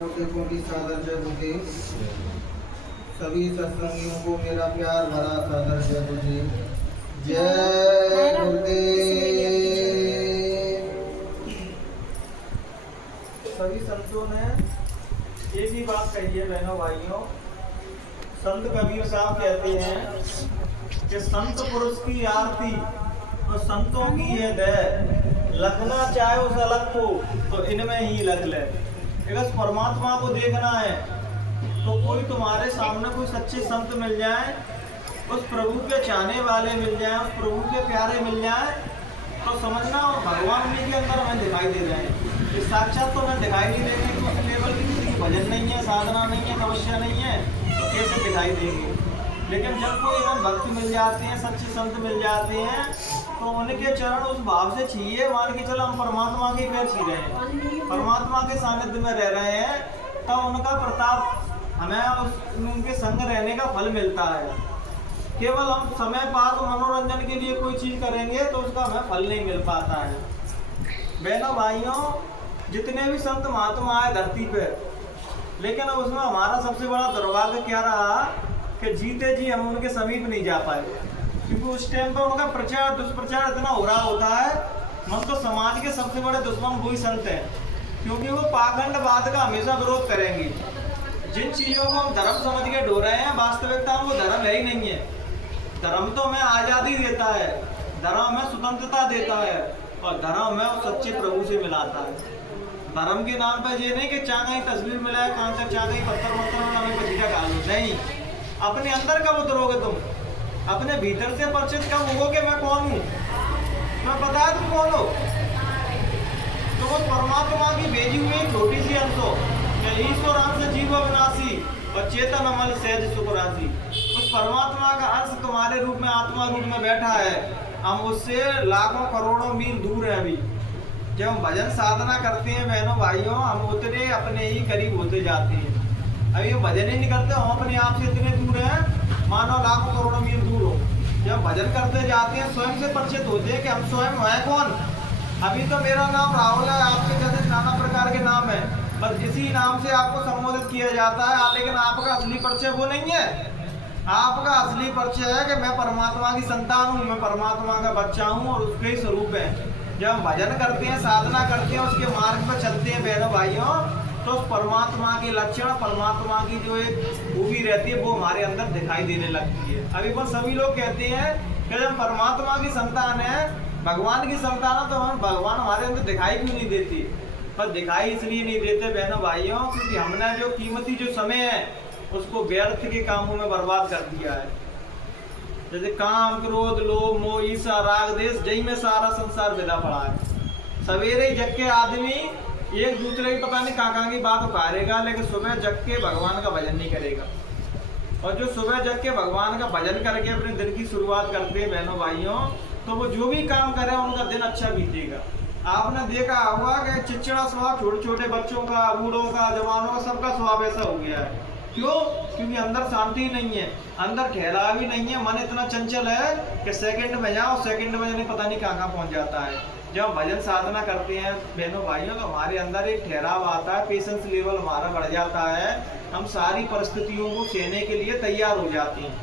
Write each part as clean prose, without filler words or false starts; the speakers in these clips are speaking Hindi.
कोटि सादर जय बुद्धि। सभी सत्संगियों को मेरा प्यार भरा सादर जय बुद्धि। जय गुरुदेव। सभी संतों ने एक ही बात कही है बहनों भाइयों। संत कबीर साहब कहते हैं कि संत पुरुष की आरती और संतों की ये दया, लगना चाहे उस अलग को तो इनमें ही लग ले। अगर परमात्मा को देखना है तो कोई तुम्हारे सामने कोई सच्चे संत मिल जाए, उस प्रभु के चाहने वाले मिल जाए, उस प्रभु के प्यारे मिल जाए, तो समझना भगवान उन्हीं के अंदर हमें दिखाई दे रहे हैं। इस साक्षात तो हमें दिखाई नहीं देंगे कि उस लेवल की किसी की भजन नहीं है, साधना नहीं है, तपस्या नहीं है, तो कैसे दिखाई देंगे। लेकिन जब कोई एकदम भक्त मिल जाते हैं, सच्चे संत मिल जाते हैं, तो उनके चरण उस भाव से छीए, मान के चलो हम परमात्मा के पैर छी रहे हैं, परमात्मा के सानिध्य में रह रहे हैं, तो उनका प्रताप हमें उनके संग रहने का फल मिलता है। केवल हम समय पास मनोरंजन के लिए कोई चीज करेंगे तो उसका हमें फल नहीं मिल पाता है। बहनों भाइयों, जितने भी संत महात्मा आए धरती पे, लेकिन अब उसमें हमारा सबसे बड़ा दुर्भाग्य क्या रहा कि जीते जी हम उनके समीप नहीं जा पाए, क्योंकि उस टाइम पर उनका प्रचार दुष्प्रचार इतना हो रहा होता है। हम तो समाज के सबसे बड़े दुश्मन वही संत हैं, क्योंकि वो पाखंडवाद का हमेशा विरोध करेंगे। जिन चीजों को हम धर्म समझ के ढो रहे हैं, वास्तविकता में वो धर्म है ही नहीं है। धर्म तो हमें आजादी देता है, धर्म हमें स्वतंत्रता देता है, और धर्म हमें उस सच्चे प्रभु से मिलाता है। धर्म के नाम पर ये नहीं कि चाहे ही तस्वीर मिलाए, कहाँ तक चाहे ही पत्थर हमें पसीजा खा लो, नहीं। अपने अंदर कब उतरोगे तुम, अपने भीतर से परिचित कब हो कि मैं कौन हूँ, मैं पता है तुम कौन हो। तो वो परमात्मा की भेजी हुई छोटी सी अंश हो, ईश्वर अंश जीव अविनाशी और चेतन अमल सहज सुख राशि। उस परमात्मा का अंश तुम्हारे रूप में, आत्मा रूप में बैठा है। हम उससे लाखों करोड़ों मील दूर हैं। अभी जब हम भजन साधना करते हैं बहनों भाइयों, हम उतने अपने ही करीब होते जाते हैं। अभी हम भजन ही नहीं करते, हम अपने आप से इतने दूर हैं मानो लाखों करोड़ों मील दूर हो। जब भजन करते जाते हैं स्वयं से परिचित होते हैं कि हम स्वयं हैं कौन। अभी तो मेरा नाम राहुल है, आपके जैसे नाना प्रकार के नाम है, बस इसी नाम से आपको संबोधित किया जाता है, लेकिन आपका असली परिचय वो नहीं है। आपका असली परिचय है कि मैं परमात्मा की संतान हूँ, मैं परमात्मा का बच्चा हूँ और उसके ही स्वरूप है। जब हम भजन करते हैं, साधना करते हैं, उसके मार्ग पर चलते हैं बहनों भाइयों, तो उस परमात्मा के लक्षण, परमात्मा की जो एक खूबी रहती है वो हमारे अंदर दिखाई देने लगती है। अभी बस सभी लोग कहते हैं कि जब परमात्मा की संतान है, भगवान की संतान है, तो हम भगवान हमारे अंदर दिखाई क्यों नहीं देती। पर दिखाई इसलिए नहीं देते बहनों भाइयों, क्योंकि हमने जो कीमती जो समय है उसको व्यर्थ के कामों में बर्बाद कर दिया है। जैसे काम, क्रोध, लोभ, मोह, ईर्ष्या, राग, द्वेष, जई में सारा संसार विदा पड़ा है। सवेरे जग के आदमी एक दूसरे की पता नहीं कहाँ की बात उखाड़ेगा, लेकिन सुबह जग के भगवान का भजन नहीं करेगा। और जो सुबह जग के भगवान का भजन करके अपने दिन की शुरुआत करते हैं बहनों भाइयों, तो वो जो भी काम करे उनका दिन अच्छा बीतेगा। आपने देखा होगा कि चिड़चिड़ा स्वभाव छोटे छोटे बच्चों का, बूढ़ों का, जवानों का, सबका स्वभाव ऐसा हो गया है। क्यों? क्योंकि अंदर शांति नहीं है, अंदर ठहराव भी नहीं है। मन इतना चंचल है कि सेकंड में जाओ, सेकंड में नहीं पता नहीं कहाँ पहुँच जाता है। जब भजन साधना करते हैं बहनों भाइयों, तो हमारे अंदर एक ठहराव आता है, पेशेंस लेवल हमारा बढ़ जाता है, हम सारी परिस्थितियों को सहने के लिए तैयार हो जाते हैं।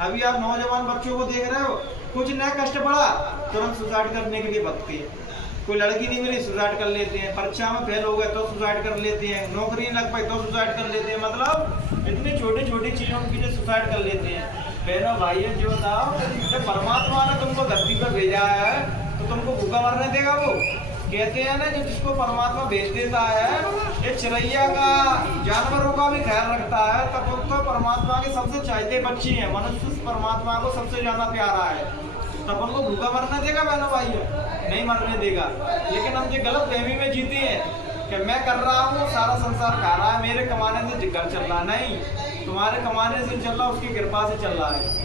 अभी आप नौजवान बच्चों को देख रहे हो, कुछ नया कष्ट पड़ा तुरंत सुसाइड करने के लिए भगते हैं। कोई लड़की नहीं मिली सुसाइड कर लेते हैं, परीक्षा में फेल हो गए तो सुसाइड कर लेते हैं, नौकरी नहीं लग पाई तो सुसाइड कर लेते हैं। मतलब इतनी छोटी छोटी चीजों के पीछे सुसाइड कर लेते हैं। बहनों भाइयों, जो बताओ जब परमात्मा ने तुमको धरती पर भेजा है तो तुमको भूखा मरने देगा वो? कहते हैं ना, जो जिसको परमात्मा भेज देता है, ये चिड़ैया का, जानवरों का भी ख्याल रखता है, तब तो परमात्मा के सबसे चाहते बच्चे हैं। मनुष्य परमात्मा को सबसे ज्यादा प्यारा है, तब उनको भूखा मरने देगा बहनों भाइयों? नहीं मरने देगा। लेकिन हम ये गलत फहमी में जीते हैं कि मैं कर रहा हूँ, सारा संसार खा रहा है, मेरे कमाने से घर चल रहा। नहीं, तुम्हारे कमाने से चल रहा, उसकी कृपा से चल रहा है।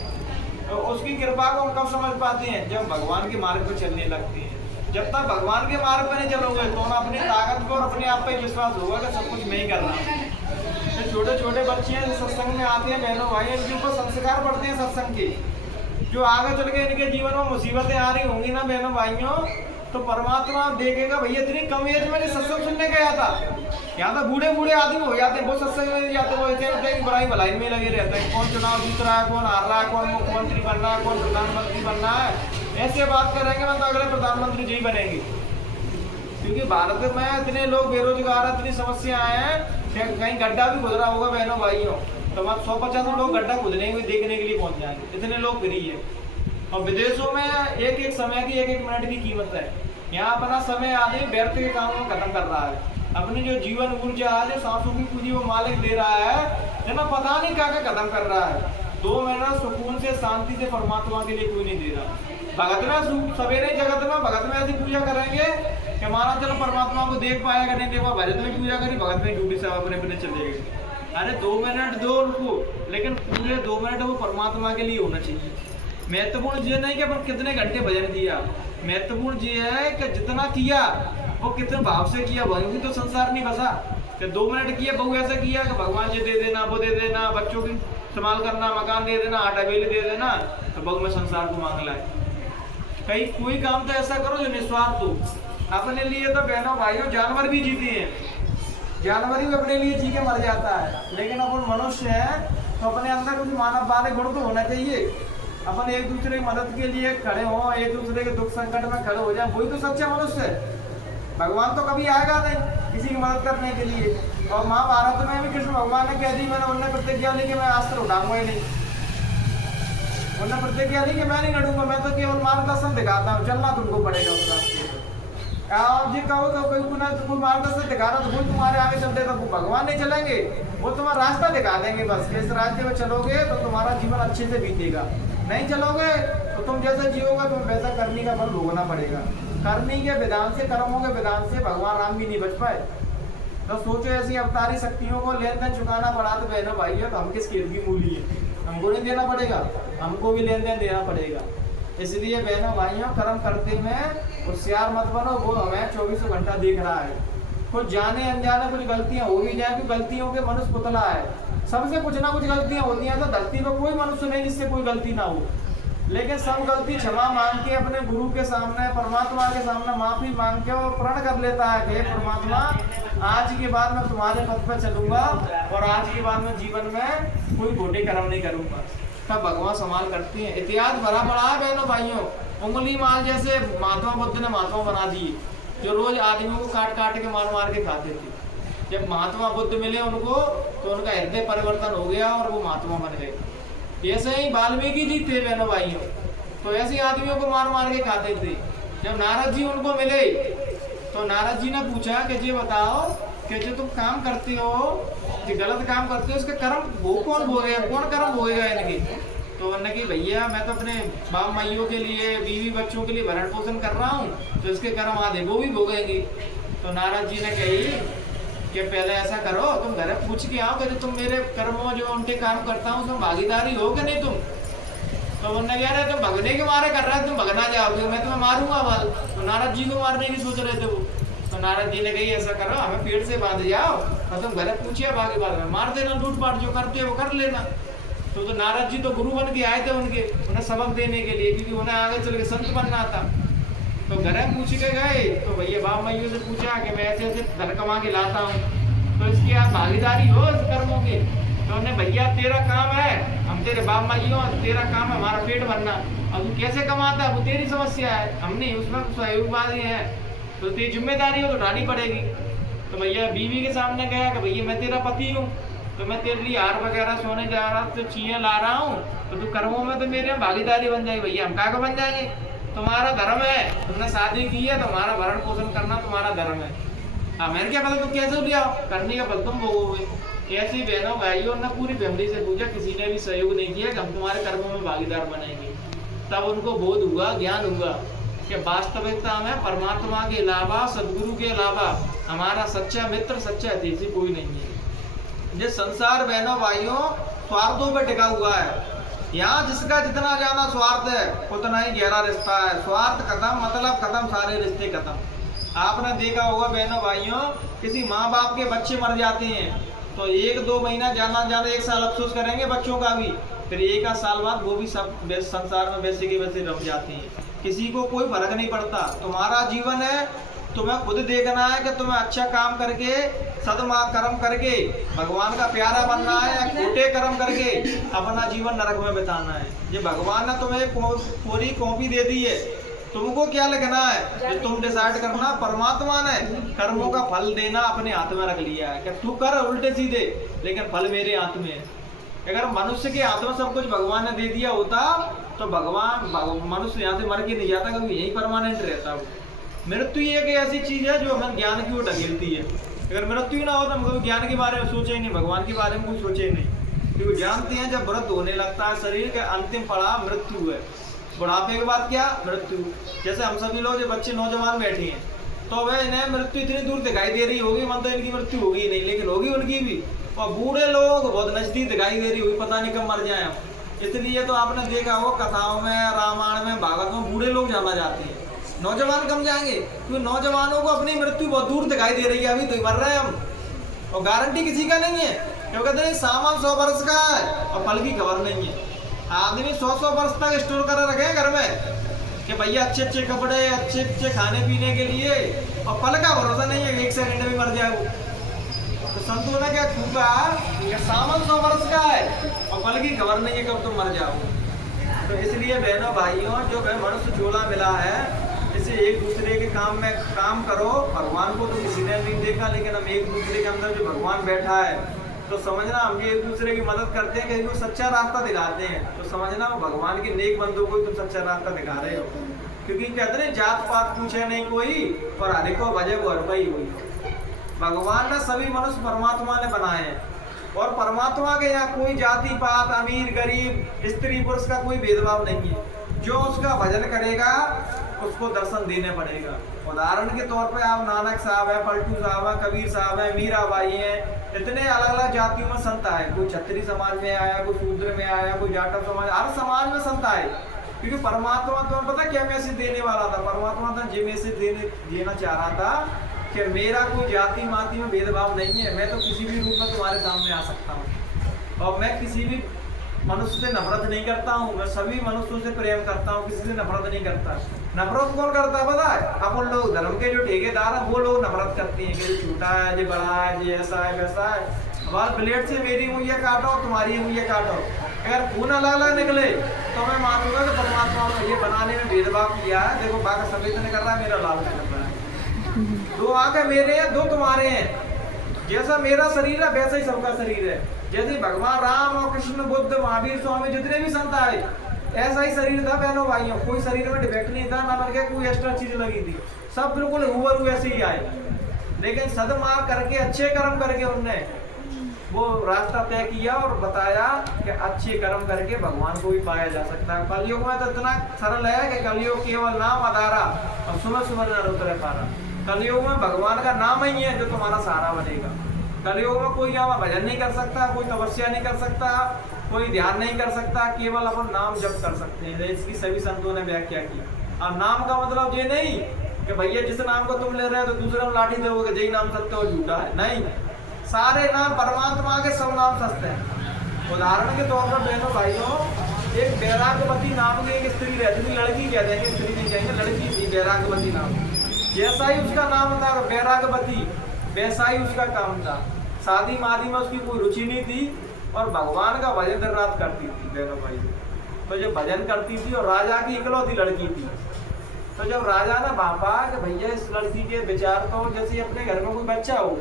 तो उसकी कृपा को हम कब समझ पाते हैं? जब भगवान के मार्ग पर चलने लगते हैं। जब तक भगवान के मार्ग पर नहीं चलोगे तो अपनी ताकत को और अपने आप पर विश्वास होगा कि सब कुछ मैं ही कर रहा हूँ। तो छोटे छोटे बच्चे हैं सत्संग में आते हैं बहनों भाई, इनके ऊपर संस्कार पड़ते हैं सत्संग के। जो आगे चल के इनके जीवन में मुसीबतें आ रही होंगी ना बहनों भाइयों, तो परमात्मा देखेगा भैया इतनी कम एज में सत्संग सुनने गया था, यहाँ तो बूढ़े बूढ़े आदमी हो जाते हैं, वो सत्संग में नहीं जाते, वो ऐसे बुराई भलाई में लगे रहते हैं, कौन चुनाव जीत रहा है, कौन हार रहा है, कौन मुख्यमंत्री बनना है, कौन प्रधानमंत्री बनना है, ऐसे बात करेंगे मतलब अगले प्रधानमंत्री जी बनेंगे। क्योंकि भारत में इतने लोग बेरोजगार है, इतनी समस्याएं हैं, कहीं गड्ढा भी खुद रहा होगा बहनों भाइयों तो हम 150 लोग गड्ढा खुदने के देखने के लिए पहुंच जाएंगे, इतने लोग फ्री है। और विदेशों में एक एक समय की एक एक मिनट की कीमत है, यहाँ अपना समय आदमी व्यर्थ के कामों में खत्म कर रहा है, अपनी जो जीवन ऊर्जा है, जो सांसों की पूंजी वो मालिक दे रहा है ना, पता नहीं क्या क्या खत्म कर रहा है। 2 महीना सुकून से शांति से परमात्मा के लिए कोई नहीं दे रहा। भगत में सवेरे जगत में भगत में ऐसी पूजा करेंगे कि माना चलो परमात्मा को देख पाएगा नहीं देखा, भजन में पूजा करी, भगत में ड्यूटी से अपने अपने चले गए। अरे 2 मिनट दो उनको, लेकिन पूरे 2 मिनट वो परमात्मा के लिए होना चाहिए। महत्वपूर्ण ये नहीं कि अपन कितने घंटे भजन किया, महत्वपूर्ण ये है कि जितना किया वो कितने भाव से किया, वही तो संसार नहीं बसा। कि 2 मिनट किया बहु ऐसा किया कि भगवान जी दे देना, वो दे देना, बच्चों की संभाल करना, मकान दे देना, आटा बेली दे देना, तो बहु में संसार को मांग लाए। कहीं कोई काम तो ऐसा करो जो निस्वार्थ हो। अपने लिए तो बहनों भाइयों जानवर भी जीते हैं, जानवर भी अपने लिए जी के मर जाता है, लेकिन अपन मनुष्य हैं तो अपने अंदर कुछ मानव वाले गुण तो होना चाहिए। अपन एक दूसरे की मदद के लिए खड़े हों, एक दूसरे के दुख संकट में खड़े हो जाए, वही तो सच्चा मनुष्य है। भगवान तो कभी आएगा नहीं किसी की मदद करने के लिए। और महाभारत में भी कृष्ण भगवान ने कह दी, मैंने उन्हें प्रतिज्ञा ली कि मैं अस्त्र उठाऊंगा ही नहीं, उन्हें प्रतिज्ञा ली कि मैं नहीं लड़ूंगा, मैं तो केवल मार्गदर्शन दिखाता हूँ, चलना तुमको पड़ेगा उस रास्ते पर। आप जी कहो तो कोई मार्गदर्शन दिखा रहा तो कोई तुम्हारे आगे चलते तो भगवान नहीं चलेंगे, वो तुम्हारा रास्ता दिखा देंगे बस, कि इस रास्ते में चलोगे तो तुम्हारा जीवन अच्छे से बीतेगा, नहीं चलोगे तो तुम जैसा जियोगे तुम वैसा करने का फल भोगना पड़ेगा। करनी के विधान से, कर्मों के विधान से भगवान राम भी नहीं बच पाए। तो सोचो ऐसी अवतारी शक्तियों को लेन देन चुकाना पड़ा तो बहनों भाइयों तो हम किस खेल की मूली है, हमको नहीं देना पड़ेगा, हमको भी लेन देन देना पड़ेगा। इसलिए बहनों भाइयों कर्म करते में होशियार मत बनो, वो हमें 24 घंटा देख रहा है। कुछ जाने अनजाने कुछ गलतियां हो भी जाए, गलतियों के मनुष्य पुतला है, सबसे कुछ ना कुछ गलतियां होती हैं। तो धरती पर कोई मनुष्य नहीं जिससे कोई गलती ना हो, लेकिन सब गलती क्षमा मांग के अपने गुरु के सामने, परमात्मा के सामने माफी मांग के और प्रण कर लेता है कि परमात्मा आज के बाद मैं तुम्हारे पथ पर चलूंगा और आज के बाद मैं जीवन में कोई घोटे कर्म नहीं करूंगा। तब भगवान संभाल करती हैं। इतिहास भरा पड़ा है बहनों भाइयों, उंगली मार जैसे महात्मा बुद्ध ने महात्मा बना दिए, जो रोज आदमियों को काट काट के मार मार के खाते थे। जब महात्मा बुद्ध मिले उनको तो उनका हृदय परिवर्तन हो गया और वो महात्मा बन गए। ऐसे ही वाल्मीकि जी थे बहनों भाइयों, तो ऐसे आदमियों को मार मार के खाते थे। जब नारद जी उनको मिले तो नारद जी ने पूछा कि जी बताओ कि जो तुम काम करते हो, जो गलत काम करते हो, उसका कर्म वो कौन भोगेगा, कौन कर्म भोगेगा इनके? तो उन्होंने कि भैया मैं तो अपने बाप माइयों के लिए, बीवी बच्चों के लिए भरण पोषण कर रहा हूँ, तो इसके कर्म आधे वो भी भोगेंगे। तो नारद जी ने कही कि पहले ऐसा करो, तुम घर पूछ के आओ कि तुम मेरे कर्मों जो उनके काम करता हूँ उसमें भागीदारी हो कि नहीं तुम? तो उन्होंने कह रहे तुम भगने के मारे कर रहे हो, तुम भगना जाओगे, मैं तुम्हें मारूंगा वाल। तो नारद जी को मारने की सोच रहे थे वो। तो नारद जी ने कही ऐसा करो, हमें पेड़ से बांध जाओ और तुम घर पूछिए भागे बाद में मार देना, लूट पाट जो करते हो वो कर लेना। तो नारद जी तो गुरु बन के आए थे उनके, उन्हें सबक देने के लिए, क्योंकि उन्हें आगे चल के संत बनना था। तो घर पूछ के गए तो भैया बाप माइयों से पूछा कि मैं ऐसे ऐसे धन कमा के लाता हूँ, तो इसकी आप भागीदारी हो इस कर्मों की? तो उन्हें भैया तेरा काम है, हम तेरे बाप माइयों, तेरा काम है हमारा पेट भरना, अब तू कैसे कमाता है वो तेरी समस्या है, हम नहीं उसमें सहयोगवादी है, तो तेरी जिम्मेदारी हो तो उठानी पड़ेगी। तो भैया बीवी के सामने गया कि भैया मैं तेरा पति हूँ, तो मैं तेरे लिए हार वगैरह सोने जा रहा, तो चीजें ला रहा हूँ, तो तू कर्मों में तो मेरे भागीदारी बन जाएगी। भैया हम क्या बन जाएंगे, तुम्हारा धर्म है, तुमने शादी की है, तुम्हारा भरण पोषण करना तुम्हारा धर्म है, हाँ मैंने क्या पता तुम कैसे लिया, करने का फल तुम भोगोगे। ऐसी बहनों भाइयों ने पूरी फैमिली से पूछा, किसी ने भी सहयोग नहीं किया कि हम तुम्हारे कर्मों में भागीदार बनेंगे। तब उनको बोध हुआ, ज्ञान हुआ कि वास्तविकता में परमात्मा के अलावा, सदगुरु के अलावा हमारा सच्चा मित्र, सच्चा हितैषी कोई नहीं है। ये संसार बहनों भाइयों स्वार्थों पर टिका हुआ है। यहाँ जिसका जितना ज्यादा स्वार्थ है उतना ही गहरा रिश्ता है। स्वार्थ खत्म, मतलब खत्म, सारे रिश्ते खत्म। आपने देखा होगा बहनों भाइयों, किसी माँ बाप के बच्चे मर जाते हैं तो 1-2 महीना जाना 1 साल अफसोस करेंगे बच्चों का भी, फिर 1 साल बाद वो भी सब संसार में वैसे के वैसे रम जाते हैं। किसी को कोई फर्क नहीं पड़ता। तुम्हारा जीवन है, तुम्हें खुद देखना है कि तुम्हें अच्छा काम करके सदमा कर्म करके भगवान का प्यारा बनना है या खोटे कर्म करके अपना जीवन नरक में बिताना है। ये भगवान ने तुम्हें पूरी कॉपी दे दी है, तुमको क्या लिखना है ये तुम डिसाइड करना। परमात्मा ने कर्मों का फल देना अपने हाथ में रख लिया है कि तू कर उल्टे सीधे, लेकिन फल मेरे हाथ में है। अगर मनुष्य के हाथ में सब कुछ भगवान ने दे दिया होता तो मनुष्य यहाँ से मर के नहीं जाता, क्योंकि यही परमानेंट रहता वो। मृत्यु एक ऐसी चीज है जो हमें ज्ञान की ओर ढकेलती है। अगर मृत्यु ना हो तो हम कभी ज्ञान के बारे में सोचे ही नहीं, भगवान के बारे में कुछ सोचे ही नहीं, क्योंकि जानते हैं जब व्रत होने लगता है शरीर के अंतिम पड़ाव मृत्यु है। बुढ़ापे के बाद क्या मृत्यु। जैसे हम सभी लोग जो बच्चे नौजवान बैठे हैं तो वह इन्हें मृत्यु इतनी दूर दिखाई दे रही होगी, मतलब इनकी मृत्यु होगी नहीं, लेकिन होगी उनकी भी। और बूढ़े लोग बहुत नजदीक दिखाई दे रही होगी, पता नहीं कब मर जाए हम। इसलिए तो आपने देखा हो कथाओं में, रामायण में, भागवत में बूढ़े लोग जाना जाते हैं, नौजवान कम जाएंगे, क्योंकि नौजवानों को अपनी मृत्यु बहुत दूर दिखाई दे रही है, अभी तो मर रहे हैं हम, और गारंटी किसी का नहीं है। क्योंकि कहते हैं सामान 100 वर्ष का है और फल की खबर नहीं है। आदमी 100 वर्ष तक स्टोर कर रखे घर में कि भैया अच्छे अच्छे कपड़े, अच्छे अच्छे खाने पीने के लिए, और फल का भरोसा नहीं है, 1 सेकंड में मर जाए वो। तो संतों ने क्या खूबा कि सामान 100 वर्ष का है और फल की खबर नहीं है कब तुम मर जाओ। तो इसलिए बहनों भाइयों, जो मनुष्य झोला मिला है इसे एक दूसरे के काम में काम करो। भगवान को तो किसी ने नहीं देखा, लेकिन हम एक दूसरे के अंदर जो भगवान बैठा है तो समझना हम भी एक दूसरे की मदद करते हैं, कहीं को सच्चा रास्ता दिखाते हैं तो समझना भगवान के नेक बंदों को तुम सच्चा रास्ता दिखा रहे हो। क्योंकि कहते हैं जात पात पूछे नहीं कोई और हरे को भजे को हर ही हुई। भगवान ने सभी मनुष्य परमात्मा ने बनाए हैं, और परमात्मा के यहाँ कोई जाति पात, अमीर गरीब, स्त्री पुरुष का कोई भेदभाव नहीं है। जो उसका भजन करेगा उसको दर्शन देने पड़ेगा। उदाहरण के तौर पे आप नानक साहब है, पलटू साहब है, कबीर साहब है, मीराबाई है, इतने अलग अलग जातियों में संत आए। कोई क्षत्रिय समाज में आया, कोई शूद्र में आया, कोई जाटव समाज, हर समाज में संत आए। क्योंकि परमात्मा तुम्हें पता क्या मैसेज देने वाला था? परमात्मा था ये मैसेज देना चाह रहा था कि मेरा कोई जाति माति में भेदभाव नहीं है, मैं तो किसी भी रूप में तुम्हारे सामने आ सकता हूँ, और मैं किसी भी मनुष्य से नफरत नहीं करता हूँ, मैं सभी मनुष्यों से प्रेम करता हूँ, किसी से नफरत नहीं करता। नफरत कौन करता है पता है? अपन लोग, धर्म के जो ठेकेदार हैं वो लोग नफरत करते हैं कि ये छोटा है, ये बड़ा है, ये ऐसा है वैसा है। हमारे ब्लेड से मेरी उंगलियां काटो, तुम्हारी उंगलियां काटो, अगर खून अलग अलग निकले तो मैं मानूंगा कि परमात्मा ने ये बनाने में भेदभाव किया है। देखो बाकी सफेद नहीं कर रहा है, मेरा लाल नहीं कर रहा है, 2 आंखें मेरे हैं, 2 तुम्हारे हैं। जैसा मेरा शरीर है वैसा ही सबका शरीर है। जैसे भगवान राम और कृष्ण, बुद्ध, महावीर, स्वामी जितने भी संत आए ऐसा ही शरीर था बहनों भाइयों, कोई शरीर में डिफेक्ट नहीं था, ना करके कोई एक्स्ट्रा चीज लगी थी, सब बिल्कुल हुबहू ऐसे ही आए। लेकिन सदमार्ग करके, अच्छे कर्म करके उनने वो रास्ता तय किया और बताया कि अच्छे कर्म करके भगवान को भी पाया जा सकता है। कलयुग में तो इतना सरल है कि कलयुग केवल नाम आधारा और सुबह सुबह न उतरे पारा। कलयुग में भगवान का नाम ही है जो तुम्हारा सहारा बनेगा। कलयुग में कोई यहाँ भजन नहीं कर सकता, कोई तपस्या नहीं कर सकता, कोई ध्यान नहीं कर सकता, केवल अपन नाम जप कर सकते हैं। इसकी सभी संतों ने व्याख्या की। और नाम का मतलब ये नहीं कि भैया जिस नाम को तुम ले रहे हो तो दूसरे में लाठी दोगे, जय नाम सत्य और झूठा है, नहीं। सारे नाम परमात्मा के सब नाम सत्य हैं। उदाहरण के तौर पर बहनों भाइयों, एक बैरागवती नाम की एक स्त्री रहती थी, लड़की कहते हैं, स्त्री नहीं कहेंगे, लड़की थी बैरागवती नाम। जैसा ही उसका नाम था बैरागवती, वैसा ही उसका काम था। शादी मादी में उसकी कोई रुचि नहीं थी और भगवान का भजन दिन रात करती थी बहनों भाई। तो जब भजन करती थी और राजा की इकलौती लड़की थी, तो जब राजा ने भापा कि भैया इस लड़की के विचार तो जैसे अपने घर में कोई बच्चा हो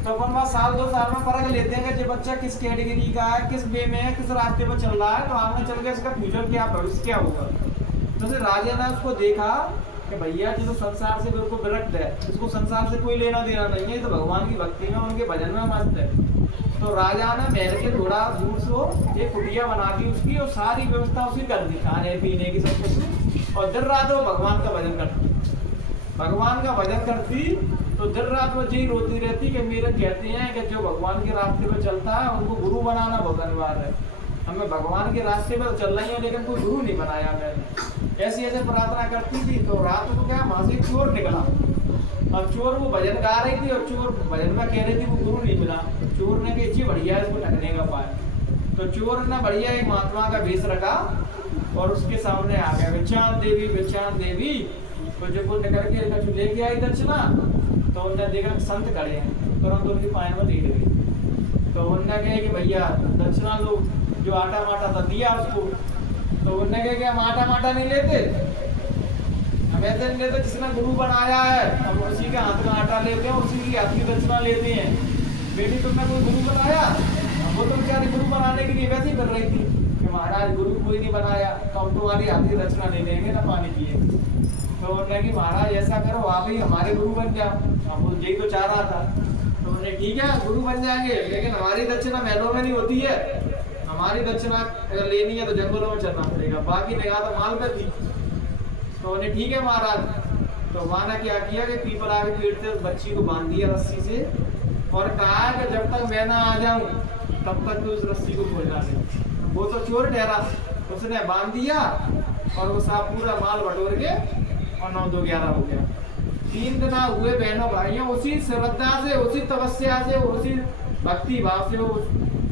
तो अपन वहाँ 1-2 साल में परख लेते हैं कि ये बच्चा किस कैटेगरी का है, किस वे में है, किस रास्ते पर चल रहा है, तो आगे चल के इसका फ्यूचर क्या, भविष्य क्या होगा। तो फिर राजा ने उसको देखा कि भैया जो संसार से बिल्कुल विरक्त है, इसको संसार से कोई लेना देना नहीं है, तो भगवान की भक्ति में, उनके भजन में मस्त है। तो राजा ने महल के थोड़ा दूर से एक कुटिया बना दी उसकी, और सारी व्यवस्था उसकी कर दी, खाने पीने की सब कुछ, और दिन रात वो भगवान का भजन करती। भगवान का भजन करती तो दिन रात वो यही रोती रहती कि मेरे कहते हैं कि जो भगवान के रास्ते पर चलता है उनको गुरु बनाना बहुत अनिवार्य है। हमें भगवान के रास्ते पर चल रही है लेकिन कोई गुरु नहीं बनाया मैंने, ऐसी ऐसे प्रार्थना करती थी। तो रात को क्या वहां से चोर निकला, और चोर वो भजन गा रही थी और चोर भजन में कह रही थी वो गुरु नहीं मिला। चोर ने कहा जी बढ़िया इसको ठगने का पाया। तो चोर ने बढ़िया एक महात्मा का भेष रखा और उसके सामने आ गया, विचान देवी विचान देवी। तो जब वो निकल के लेके आई दक्षिणा तो उन्होंने देखा संत खड़े हैं, तुरंत उनकी पाए में लेट गई। तो उनने कहा कि भैया दक्षिणा लो, जो आटा माटा था दिया उसको। तो उनने कहा कि हम आटा माटा नहीं लेते, हम ऐसे नहीं लेते, जिसने गुरु बनाया है हम उसी के हाथ का आटा लेते हैं, उसी की हाथ की दक्षिणा लेते हैं। बेटी तुमने कोई गुरु बनाया? वो तो बेचारी गुरु बनाने के लिए वैसे ही कर रही थी कि महाराज गुरु कोई नहीं बनाया तो हम तुम्हारी हाथ की दक्षिणा नहीं लेंगे ना पानी पिए। तो उन्होंने कि महाराज ऐसा करो आप ही हमारे गुरु बन जाओ। हम यही तो चाह रहा था। तो उन्होंने ठीक है गुरु बन जाएंगे, लेकिन हमारी दक्षिणा महलों में नहीं होती है, हमारी दक्षिणा अगर लेनी है तो जंगलों में चलना पड़ेगा। बाकी निगाह तो माल पे थी। तो उन्हें ठीक है महाराज। तो वहाँ ने क्या किया कि पीपला के पेड़ से बच्ची को बांध दिया रस्सी से और कहा कि जब तक मैं ना आ जाऊं तब तक तो उस रस्सी को खोलना नहीं। वो तो चोर ठहरा, उसने बांध दिया और वो साहब पूरा माल बटोर के और 9-2-11 हो गया। 3 दिन हुए बहनों भाइयों, उसी श्रद्धा से, उसी तपस्या से, उसी भक्ति भाव से वो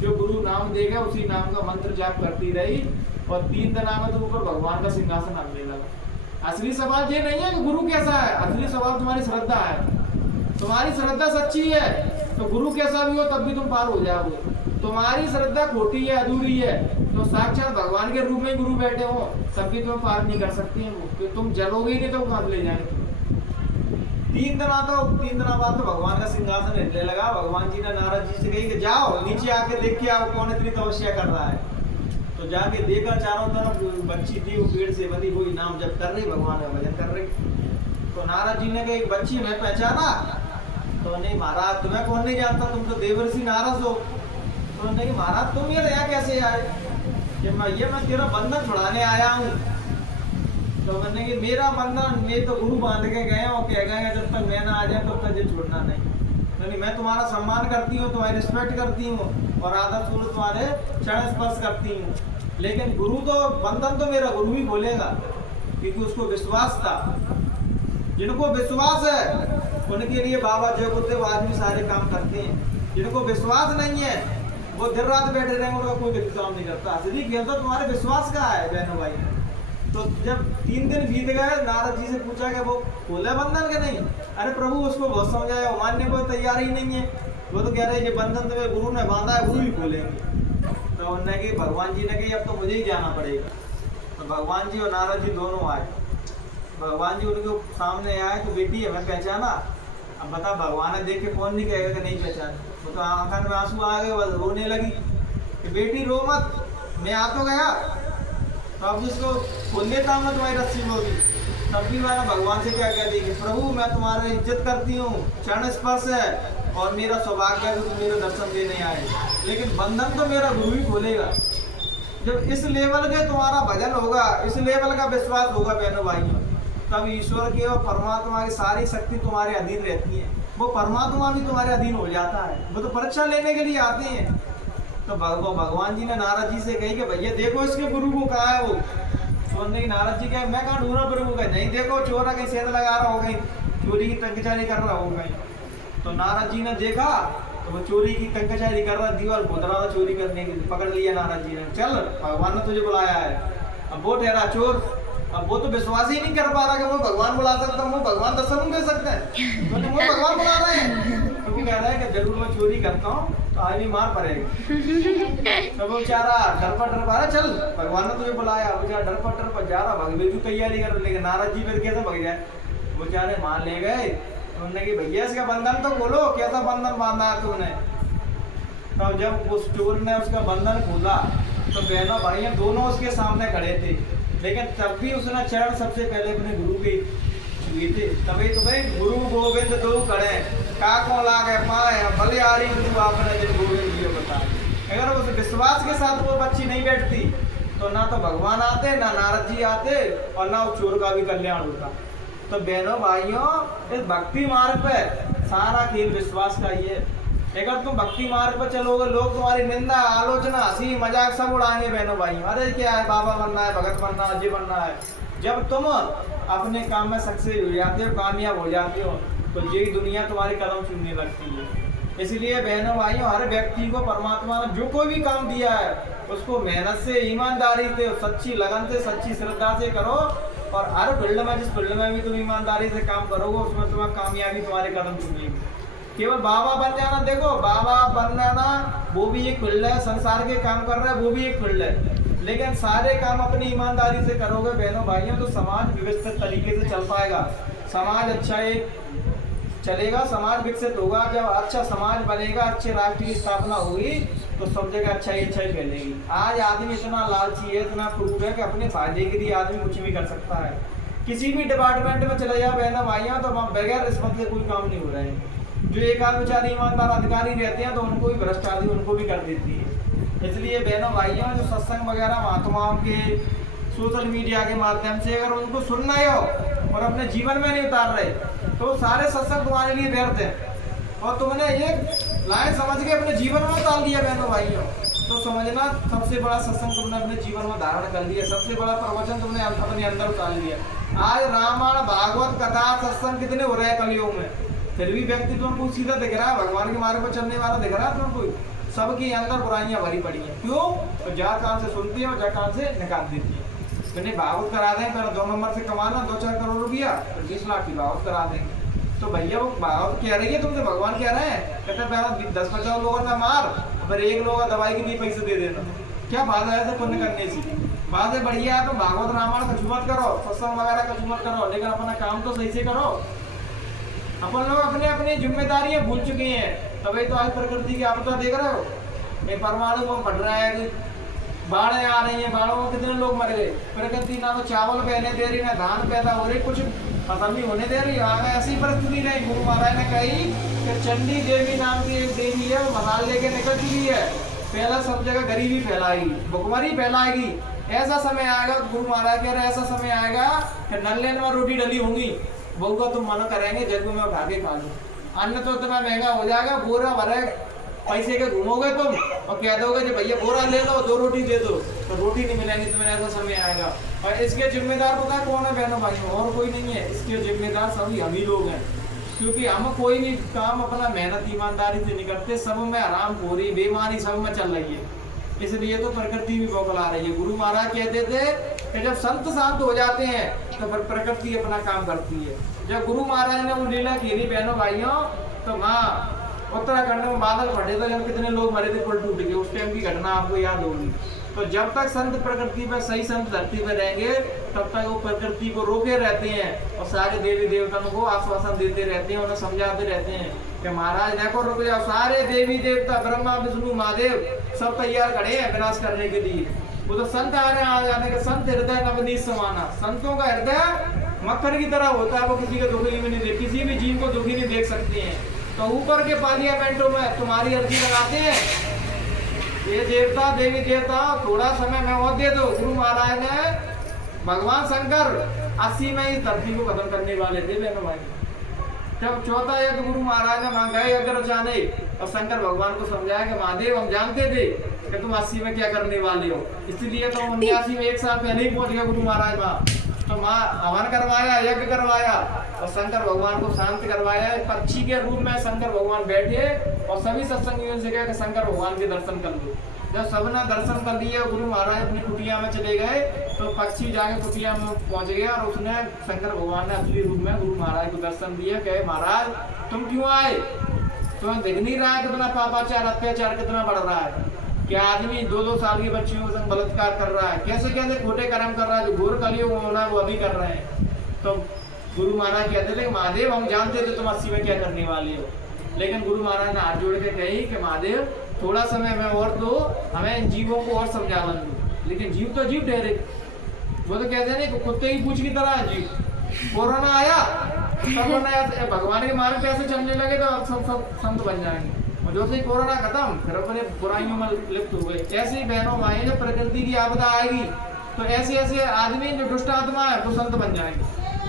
जो गुरु नाम देगा उसी नाम का मंत्र जाप करती रही और 3 दिन में तो ऊपर भगवान का सिंहासन आने लगा। असली सवाल ये नहीं है कि गुरु कैसा है, असली सवाल तुम्हारी श्रद्धा है। तुम्हारी श्रद्धा सच्ची है तो गुरु कैसा भी हो तब भी तुम पार हो जाओगे। तुम्हारी श्रद्धा खोटी है, अधूरी है, तो साक्षात भगवान के रूप में गुरु बैठे हो तब भी तुम पार नहीं कर सकती हैं वो, तुम जलोगे ही नहीं तो कहाँ ले जाएंगे। 3 दिन बाद तो भगवान का सिंहासन हिलने लगा। भगवान जी ने नारद जी से कही कि जाओ नीचे आके देख के आओ कौन इतनी तपस्या कर रहा है। तो जाके देखा चारों तरफ बच्ची थी, वो पेड़ से बंधी हुई नाम जप कर रही, भगवान का भजन कर रही। तो नारद जी ने कहा एक बच्ची मैं पहचाना। तो नहीं महाराज तुम्हें कौन नहीं जानता, तुम तो देवर्षि नारद हो। तो नहीं महाराज तुम ये यहाँ कैसे आए? कि मैं तेरा बंधन छुड़ाने आया हूँ। तो मैंने कि मेरा बंधन ये तो गुरु बांध के गए और कह गए जब तक मैं ना आ जाए तब तक ये छोड़ना नहीं। मैं तुम्हारा सम्मान करती हूँ, तुम्हारी रिस्पेक्ट करती हूँ और आदर पूर्वक तुम्हारे चरण स्पर्श करती हूँ, लेकिन गुरु तो बंधन तो मेरा गुरु ही खोलेगा, क्योंकि उसको विश्वास था। जिनको विश्वास है उनके लिए बाबा जय गुरुदेव आदमी सारे काम करते हैं। जिनको विश्वास नहीं है वो दिन रात बैठे रहेंगे, उनका कोई काम नहीं करता। असली खेल तो तुम्हारे विश्वास का है बहनों भाई। तो जब 3 दिन बीत गए, नारद जी से पूछा कि वो खोले बंधन के नहीं? अरे प्रभु उसको बहुत समझाया, मानने को तैयार ही नहीं है। वो तो कह रहे ये बंधन तुम्हें गुरु ने बांधा है, गुरु ही खोलेंगे। तो उन्होंने कि भगवान जी ने कही अब तो मुझे ही जाना पड़ेगा। तो भगवान जी और नारद जी दोनों आए। भगवान जी उनके सामने आए तो बेटी हमें पहचाना? अब बता भगवान ने देख के कौन नहीं कहेगा कि नहीं पहचाना। वो तो आंखों में आंसू आ गए, बस रोने लगी कि बेटी रो मत, मैं आ तो गया, तो अब उसको खोल देता हूँ मैं तुम्हारी रस्सी को भी। तब भी मैंने भगवान से क्या कह दी कि प्रभु मैं तुम्हारी इज्जत करती हूँ, चरण स्पर्श है और मेरा सौभाग्य है कि तुम मेरे दर्शन देने आए, लेकिन बंधन तो मेरा गुरु ही खोलेगा। जब इस लेवल के तुम्हारा भजन होगा, इस लेवल का विश्वास होगा बहनों भाइयों, तब ईश्वर की और परमात्मा की सारी शक्ति तुम्हारे अधीन रहती है। वो परमात्मा भी तुम्हारे अधीन हो जाता है। वो तो परीक्षा लेने के लिए आते हैं। तो भगवान जी ने नारद जी से कही कि भैया देखो इसके गुरु को कहाँ है वो। तो नहीं नारद जी कहे मैं कहाँ ढूंढा गुरु का? नहीं देखो चोरा कहीं सेंध लगा रहा हो, कहीं चोरी की टंकचारी कर रहा हो कहीं। तो नारद जी ने देखा तो वो चोरी की टंकचारी कर रहा, दीवार खोद रहा था चोरी करने के लिए। पकड़ लिया नारद जी ने, चल भगवान ने तुझे बुलाया है। अब वो ठहरा चोर। अब वो तो विश्वास ही नहीं कर पा रहा कि वो भगवान बुला सकता हूँ, वो भगवान दर्शन दे सकते हैं, तो वो भगवान बुला रहे हैं। क्योंकि कह रहा है कि जरूर मैं चोरी करता हूँ तो आज भी मार पड़ेगा। तो वो बेचारा डर पा रहा, चल भगवान ने तुझे बुलाया। बेचारा डर पर जा रहा, भगवे की तैयारी कर, लेकिन नारद जी फिर कैसे भग जाए। वो बेचारे मान ले गए। तो उन्होंने कि भैया इसका बंधन तो खोलो, कैसा बंधन बांधा है तुमने। तो जब उस चोर ने उसका बंधन खोला तो बहनों भाइयों दोनों उसके सामने खड़े थे, लेकिन तब भी उसने चरण सबसे पहले अपने गुरु के लिए थे। तभी तो भाई गुरु गोविंद दो खड़े काकों लागे पाए भले आ रही गुरु आपने जिन गोविंद जी बताया। अगर उस विश्वास के साथ वो बच्ची नहीं बैठती तो ना तो भगवान आते, ना नारद जी आते और ना उस चोर का भी कल्याण होता। तो बहनों भाइयों इस भक्ति मार्ग पे सारा खेल विश्वास का ही है। अगर तुम भक्ति मार्ग पर चलोगे लोग तुम्हारी निंदा, आलोचना, हंसी मजाक सब उड़ाएंगे बहनों भाइयों। अरे क्या है बाबा बनना है, भगत बनना है, जी बनना है। जब तुम अपने काम में सक्सेस हो जाते हो, कामयाब हो जाते हो, तो यही दुनिया तुम्हारे कदम चूमने लगती है। इसलिए बहनों भाइयों हर व्यक्ति को परमात्मा ने जो कोई भी काम दिया है उसको मेहनत से, ईमानदारी से, सच्ची लगन से, सच्ची श्रद्धा से करो। और हर फील्ड में जिस फील्ड में भी तुम ईमानदारी से काम करोगे उसमें तुम्हें कामयाबी तुम्हारे कदम चूमेगी। केवल बाबा बन जाना, देखो बाबा बन जाना वो भी एक फील्ड है, संसार के काम कर रहा है वो भी एक फील्ड है, लेकिन सारे काम अपनी ईमानदारी से करोगे बहनों भाइयों तो समाज व्यवस्थित तरीके से चल पाएगा, समाज अच्छा एक चलेगा, समाज विकसित होगा। जब अच्छा समाज बनेगा, अच्छे राष्ट्र की स्थापना होगी तो सब जगह अच्छाई फैलेगी। आज आदमी इतना लालची है, इतना क्रूर है कि अपने फायदे के लिए आदमी कुछ भी कर सकता है। किसी भी डिपार्टमेंट में चले जाओ बहना भाइयों तो वहाँ बगैर रिश्वत के कोई काम नहीं हो रहा है। जो एक आध बेचारे ईमानदार अधिकारी रहते हैं तो उनको भी भ्रष्ट आदमी उनको भी कर देती है। इसलिए बहनों भाइयों जो सत्संग वगैरह महात्माओं के सोशल मीडिया के माध्यम से अगर उनको सुनना ही हो और अपने जीवन में नहीं उतार रहे तो सारे सत्संग तुम्हारे लिए व्यर्थ हैं, और तुमने एक लाइन समझ के अपने जीवन में उतार लिया बहनों भाइयों तो समझना सबसे बड़ा सत्संग तुमने अपने जीवन में धारण कर लिया, सबसे बड़ा प्रवचन तुमने अपने अंदर उतार लिया। आज रामायण भागवत कथा सत्संग कितने हो रहे हैं कलयुग में, फिर भी व्यक्ति तुमको सीधा दिख रहा है, भगवान के मार्ग पर चलने वाला दिख रहा है तुमको, सबके अंदर बुराइयां भरी पड़ी हैं। क्यों? तो जा कान से सुनती है और जा कान से निकाल देती है। मैंने भागवत करा दें पहले 2 नंबर से कमाना 2-4 करोड़ रुपया, फिर 20 लाख की भागवत करा देंगे। तो भैया वो भागवत कह रही है तुमसे, भगवान कह रहे हैं, कहते हैं पहले 10-50 लोगों का मार, फिर 1 लोगों का दवाई के लिए पैसे दे देना। क्या बात है ऐसे पुण्य करने से? बात है बढ़िया है, तो भागवत रामायण कछु मत करो, सत्संग वगैरह कछु मत करो, लेकिन अपना काम तो सही से करो। अपन लोग अपने अपनी जिम्मेदारियां भूल चुके हैं, तभी तो आज प्रकृति की आपदा देख रहे हो। ये परमाणु बम फट रहा है, बाढ़ें आ रही हैं, बाढ़ों में कितने लोग मर गए। प्रकृति ना तो चावल पहने दे रही, ना धान पैदा हो रही, कुछ फसल नहीं होने दे रही। आगे ऐसी परिस्थिति नहीं, गुरु महाराज ने कही कि चंडी देवी नाम की एक देवी है, वो मसाल लेके निकल चुकी है, पहला सब जगह गरीबी फैलाएगी, भुखमरी फैलाएगी। ऐसा समय आएगा, गुरु महाराज कह रहे ऐसा समय आएगा कि नल्ले में रोटी डली होंगी, बहुआ तुम मना करेंगे जग में उठा के खा लो। अन्न तो इतना महंगा हो जाएगा, बोरा भरे पैसे के घूमोगे तुम और कह दोगे कि भैया बोरा ले लो 2 रोटी दे दो, तो रोटी नहीं मिलेगी तुम्हें, ऐसा समय आएगा। और इसके जिम्मेदार पता कौन है बहनों भाइयों? और कोई नहीं है, इसके जिम्मेदार सभी हम ही लोग हैं, क्योंकि हम कोई नहीं काम अपना मेहनत ईमानदारी से नहीं करते, सब में हराम खोरी बेईमानी सब में चल रही है। इसलिए तो प्रकृति भी बौखला रही है। गुरु महाराज कहते थे कि जब संत शांत हो जाते हैं तो फिर प्रकृति अपना काम करती है। जब गुरु महाराज ने वो लीला की बहनों भाइयों तो वहाँ उत्तराखंड में बादल फटे तो जब कितने लोग मरे थे, पुल टूट गए, उस टाइम की घटना आपको याद होगी। तो जब तक संत प्रकृति पर सही संत धरती पर रहेंगे तब तक वो प्रकृति को रोके रहते हैं और सारे देवी देवताओं को आश्वासन देते रहते हैं, उन्हें समझाते रहते हैं कि महाराज देखो रुक जाओ। सारे देवी देवता ब्रह्मा विष्णु महादेव सब तैयार खड़े हैं विनाश करने के लिए। वो तो संत आ रहे हैं, आ जाने के संत हृदय नवनीत समाना। संतों का हृदय मक्खन की तरह होता है, वो किसी को दुखी भी नहीं देख, किसी भी जीव को दुखी नहीं देख सकते हैं। तो ऊपर के पार्लियामेंटों में तुम्हारी अर्जी लगाते हैं, ये देवता देवी देवता थोड़ा समय में और दे दो। गुरु महाराज ने भगवान शंकर 80 में इस धरती को खत्म करने वाले थे बहनों भाई। जब 4था यज्ञ गुरु महाराज ने मांगा यज्ञ रचाने और शंकर भगवान को समझाया कि महादेव हम जानते थे कि तुम 80 में क्या करने वाले हो, इसलिए तो 79 में 1 साल पहले ही पहुंच गया गुरु महाराज वहाँ। तो माँ हवन करवाया, यज्ञ करवाया और शंकर भगवान को शांत करवाया। पक्षी के रूप में शंकर भगवान बैठे और सभी सत्संगियों से कहा कि शंकर भगवान के दर्शन कर लो। जब सबने दर्शन कर लिया, गुरु महाराज अपनी कुटिया में चले गए तो पक्षी जाके कुटिया में पहुंच गया और उसने शंकर भगवान ने असली रूप में गुरु महाराज को दर्शन दिया। कहे महाराज तुम क्यों आए? तुम्हें दिख नहीं रहा है कितना पापाचार अत्याचार कितना बढ़ रहा है? क्या आदमी 2-2 साल की बच्चियों के संग बलात्कार कर रहा है, कैसे कैसे खोटे कर्म कर रहा है, जो घोर कलयुग होना है वो अभी कर रहे हैं। तो गुरु महाराज कहते थे महादेव हम जानते थे तुम 80 में क्या करने वाले हो, लेकिन गुरु महाराज ने हाथ जोड़ के कही कि महादेव थोड़ा समय में और दो, हमें इन जीवों को और समझावन दो। लेकिन जीव तो जीव ठहरे, वो तो कहते हैं नहीं कुत्ते की पूछ की तरह है जीव। कोरोना आया सब भगवान के मार्ग पे ऐसे चलने लगे तो अब सब संत बन जाएंगे, और जो से कोरोना खत्म फिर अपने बुराइयों में लिप्त हो गए। ऐसे ही बहनों भाई जब प्रकृति की आपदा आएगी तो ऐसे ऐसे आदमी जो दुष्ट आत्मा है वो संत बन जाएंगे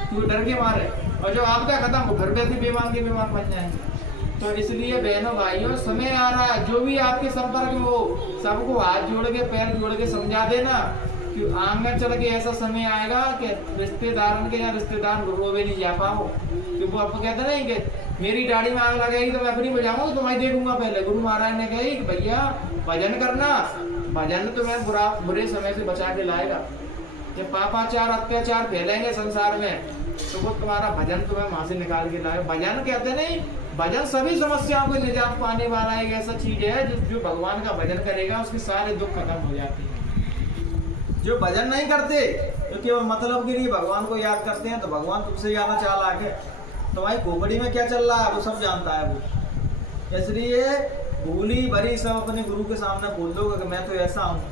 क्योंकि डर के मारे, और जो आपदा खत्म वो घर बैठे बेईमान के बेईमान बन जाएंगे। तो इसलिए बहनों भाइयों समय आ रहा है, जो भी आपके संपर्क में हो सबको हाथ जोड़ के पैर जोड़ के समझा देना कि आगे चल के ऐसा समय आएगा कि रिश्तेदार के यहाँ रिश्तेदार रोवे नहीं जा पाओ। क्योंकि वो आपको कहते नहीं कि मेरी दाढ़ी में आग लगेगी तो मैं अपनी बजाऊंगा तो मैं देखूंगा पहले। गुरु महाराज ने कही कि भैया भजन करना, भजन तुम्हें बुरे समय से बचा के लाएगा। जब पापाचार अत्याचार फैलेंगे संसार में तो वो तुम्हारा भजन तुम्हें वहां से निकाल के लाए। भजन कहते नहीं भजन सभी समस्याओं को निजात पाने वाला एक ऐसा चीज है जो भगवान का भजन करेगा उसके सारे दुख खत्म हो जाते हैं। जो भजन नहीं करते तो केवल मतलब के लिए भगवान को याद करते हैं, तो भगवान तुमसे ज्यादा चालाक है। तो भाई खोपड़ी में क्या चल रहा है वो सब जानता है वो। इसलिए भूली भरी सब अपने गुरु के सामने बोल दो कि मैं तो ऐसा हूँ,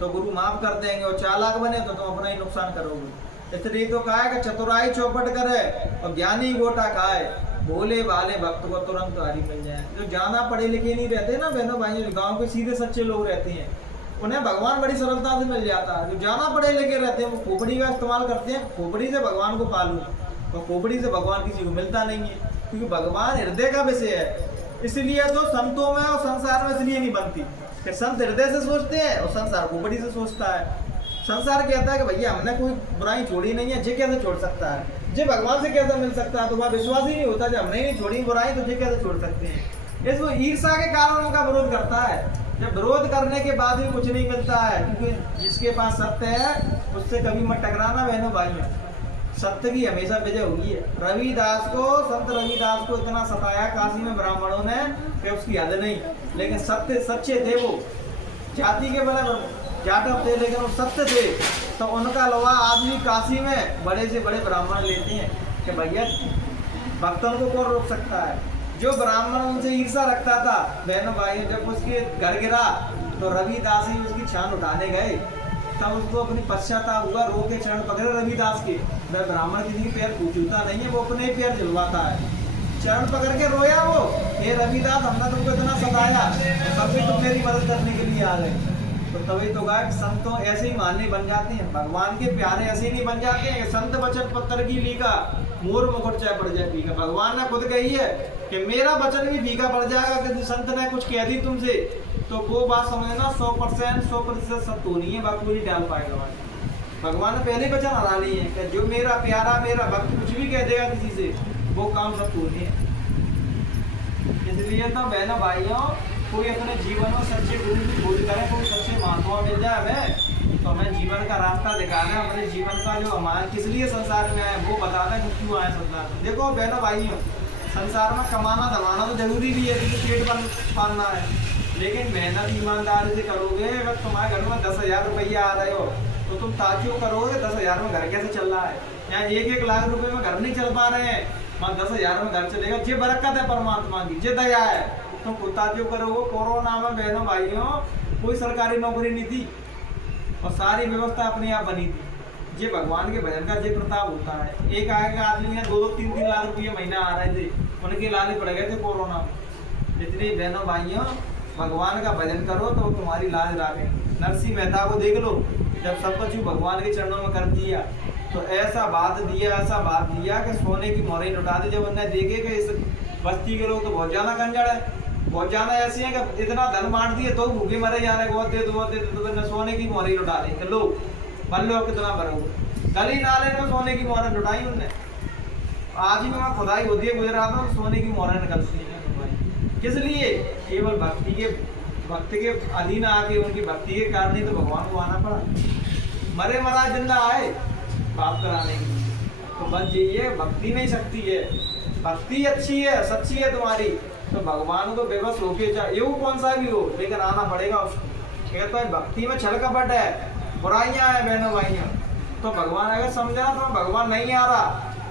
तो गुरु माफ कर देंगे। और चालाक बने तो तुम अपना ही नुकसान करोगे। इसलिए तो कहा है कि चतुराई चौपट करे और ज्ञानी गोटा खाए, भोले भाले भक्त को तुरंत हरि मिल जाए। जो ज्यादा पढ़े लिखे नहीं रहते ना बहनों भाइयों, गांव के सीधे सच्चे लोग रहते हैं, उन्हें भगवान बड़ी सरलता से मिल जाता है। जो ज्यादा पढ़े लिखे रहते हैं वो खोपड़ी का इस्तेमाल करते हैं, खोपड़ी से भगवान को पालू, और खोपड़ी से भगवान किसी को मिलता नहीं है, क्योंकि भगवान हृदय का विषय है। इसलिए तो संतों में और संसार में इसलिए नहीं बनती कि संत हृदय से सोचते हैं और संसार खोपड़ी से सोचता है। संसार कहता है कि भैया हमने कोई बुराई छोड़ी नहीं है, जे कैसे छोड़ सकता है, जे भगवान से कैसे मिल सकता है। तो वहाँ विश्वास ही नहीं होता, जब हमने नहीं छोड़ी बुराई तो जे कैसे छोड़ सकते हैं। इसको ईर्षा के कारण उनका विरोध करता है। जब विरोध करने के बाद भी कुछ नहीं मिलता है, क्योंकि जिसके पास सत्य है उससे कभी मत टकराना बहनों भाइयों, सत्य की हमेशा विजय होगी है। रविदास को, संत रविदास को इतना सताया काशी में ब्राह्मणों ने कि उसकी हद नहीं, लेकिन सत्य सच्चे थे वो, जाति के बड़े जाटव थे लेकिन वो सत्य थे। तो उनका लोहा आदमी काशी में बड़े से बड़े ब्राह्मण लेते हैं कि भैया भक्तों को कौन रोक सकता है। जो ब्राह्मण उनसे ईर्षा रखता था बहनों भाइयों, जब उसके घर गिरा तो रविदास ही उसकी छान उठाने गए, तब उसको अपनी पश्चाताप हुआ, रो के चरण पकड़े रविदास के। वह ब्राह्मण किसी के पैर पूछता नहीं है, वो अपने ही पैर झुलवाता है। चरण पकड़ के रोया वो, हे रविदास हमने तुमको इतना सताया, तभी तुम मेरी मदद करने के लिए आ गए। तो तभी तो कहा कि संतों ऐसे ही मानने बन जाते हैं, भगवान के प्यारे ऐसे ही नहीं बन जाते हैं। संत वचन पत्थर की लीका, मोर मुकुट चाहे पड़ जाए फीका। भगवान ने खुद कही है कि मेरा वचन भी फीका पड़ जाएगा, कि संत ने कुछ कह दी तुमसे तो वो बात समझना 100% सत्य होनी है, बात पूरी डाल पाएगा। भगवान ने पहले वचन हरा लिए हैं कि जो मेरा प्यारा मेरा भक्त कुछ भी कह देगा किसी से, वो काम सत्य होनी है। इसलिए तो बहनों भाइयों, कोई अपने जीवन में सच्चे गुरु की खोज करे, कोई सच्चे महात्मा मिल जाए हमें, तो हमें जीवन का रास्ता दिखाना, अपने जीवन का जो हमारे किस लिए संसार में आए वो बताना कि क्यों आए संसार में। देखो बहनों भाइयों, संसार में कमाना धमाना तो जरूरी भी है, क्योंकि पेट पालना है, लेकिन मेहनत ईमानदारी से करोगे। अगर तुम्हारे घर में 10,000 रुपया आ रहे हो तो तुम ताज्जुब करोगे 10,000 में घर कैसे चल रहा है। यहाँ 1-1 लाख रुपए में घर नहीं चल पा रहे हैं, वहाँ 10,000 में घर चलेगा। जे बरकत है परमात्मा की, जे दया है, तुम खुद ताज्जुब करोगे। कोरोना में बहनों भाइयों कोई सरकारी नौकरी नहीं थी और सारी व्यवस्था अपने आप बनी थी। ये भगवान के भजन का जे प्रताप होता है। एक आएगा आदमी है 2-3 लाख रुपये महीना आ रहे थे, उनके लाले पड़ गए थे कोरोना में। इसलिए बहनों भाइयों, भगवान का भजन करो तो तुम्हारी लाज राखेंगे। नरसिंह मेहता को देख लो, जब सब कुछ भगवान के चरणों में कर दिया तो ऐसा बात दिया कि सोने की मोहरें लुटा दी। जब उन्हें देखे कि इस बस्ती के लोग तो बहुत ज्यादा कंजड़ है, बहुत ज्यादा ऐसे हैं कि इतना धन बांट दिए तो भूखे मरे जा रहे, बहुत दे तो सोने की मोहरें लुटा दी। लो बन लो कितना भरोगे, गली नाले में सोने की मोहरें लुटाई उनने। आज ही में खुदाई होती है गुजरात में, सोने की मोहरें निकलती है। किस लिए? केवल भक्त के अधीन आके उनकी भक्ति के कारण ही तो भगवान को आना पड़ा। मरे मरा जिंदा आए पाप कराने के लिए। तो बस ये भक्ति नहीं शक्ति है, भक्ति अच्छी है सच्ची है तुम्हारी, तो भगवान को बेबस होके जाए, ये कौन सा भी हो, लेकिन आना पड़ेगा उसको। कहता है भक्ति में छल कपट है, बुराइयां है बहनों भाइयों। तो भगवान अगर समझना तो भगवान नहीं आ रहा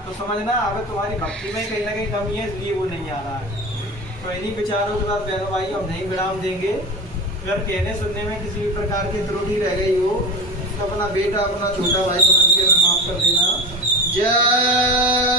तो समझना अगर तुम्हारी भक्ति में कहीं ना कहीं कमी है, इसलिए वो नहीं आ रहा है। तो इन्हीं विचारों के साथ बहनों भाइयों हम नहीं विराम देंगे। अगर कहने सुनने में किसी भी प्रकार की त्रुटि रह गई हो तो अपना बेटा अपना छोटा भाई समझ के माफ कर देना। जय